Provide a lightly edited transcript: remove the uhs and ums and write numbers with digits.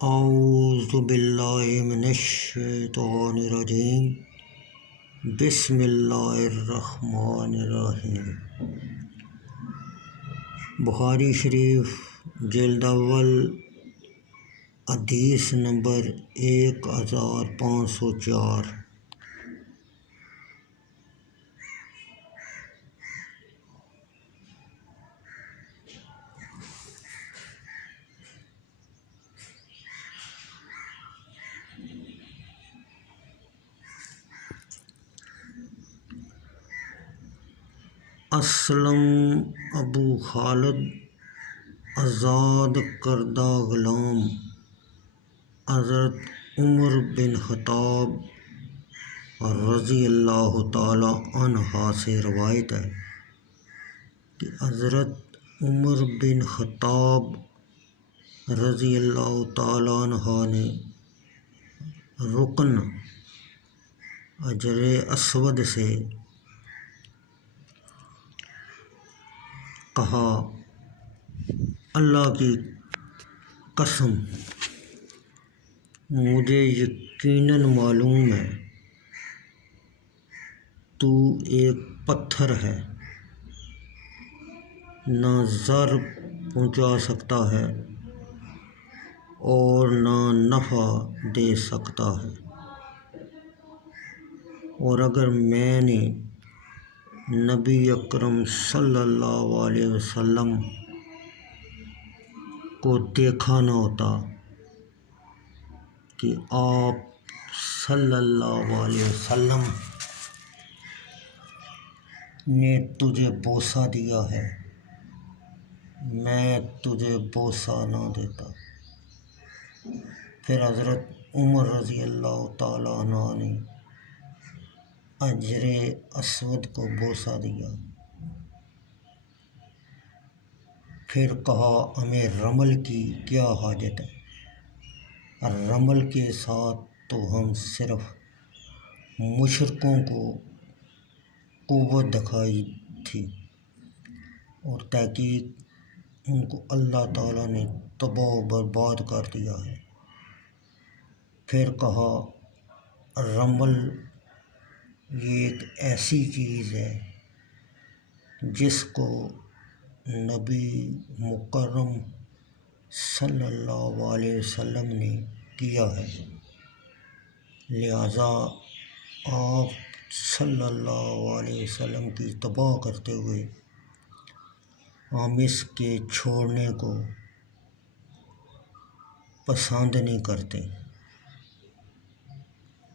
اعوذ باللہ من الشیطان الرجیم بسم اللہ الرحمن الرحیم۔ بخاری شریف جلد اول حدیث نمبر 1504۔ اسلم ابو خالد آزاد کردہ غلام حضرت عمر بن خطاب رضی اللہ تعالی عنہ سے روایت ہے کہ حضرت عمر بن خطاب رضی اللہ تعالی عنہ نے رکن حجر اسود سے کہا، اللہ کی قسم مجھے یقیناً معلوم ہے تو ایک پتھر ہے، نہ ضر پہنچا سکتا ہے اور نہ نفع دے سکتا ہے، اور اگر میں نے نبی اکرم صلی اللہ علیہ وسلم کو دیکھا نہ ہوتا کہ آپ صلی اللہ علیہ وسلم نے تجھے بوسہ دیا ہے، میں تجھے بوسہ نہ دیتا۔ پھر حضرت عمر رضی اللہ تعالیٰ عنہ نے حجر اسود کو بوسہ دیا، پھر کہا ہمیں رمل کی کیا حاجت ہے، رمل کے ساتھ تو ہم صرف مشرکوں کو قوت دکھائی تھی، اور تحقیق ان کو اللہ تعالیٰ نے تباہ و برباد کر دیا ہے۔ پھر کہا رمل یہ ایک ایسی چیز ہے جس کو نبی مکرم صلی اللہ علیہ وسلم نے کیا ہے، لہذا آپ صلی اللہ علیہ وسلم کی تباہ کرتے ہوئے ہم اس کے چھوڑنے کو پسند نہیں کرتے۔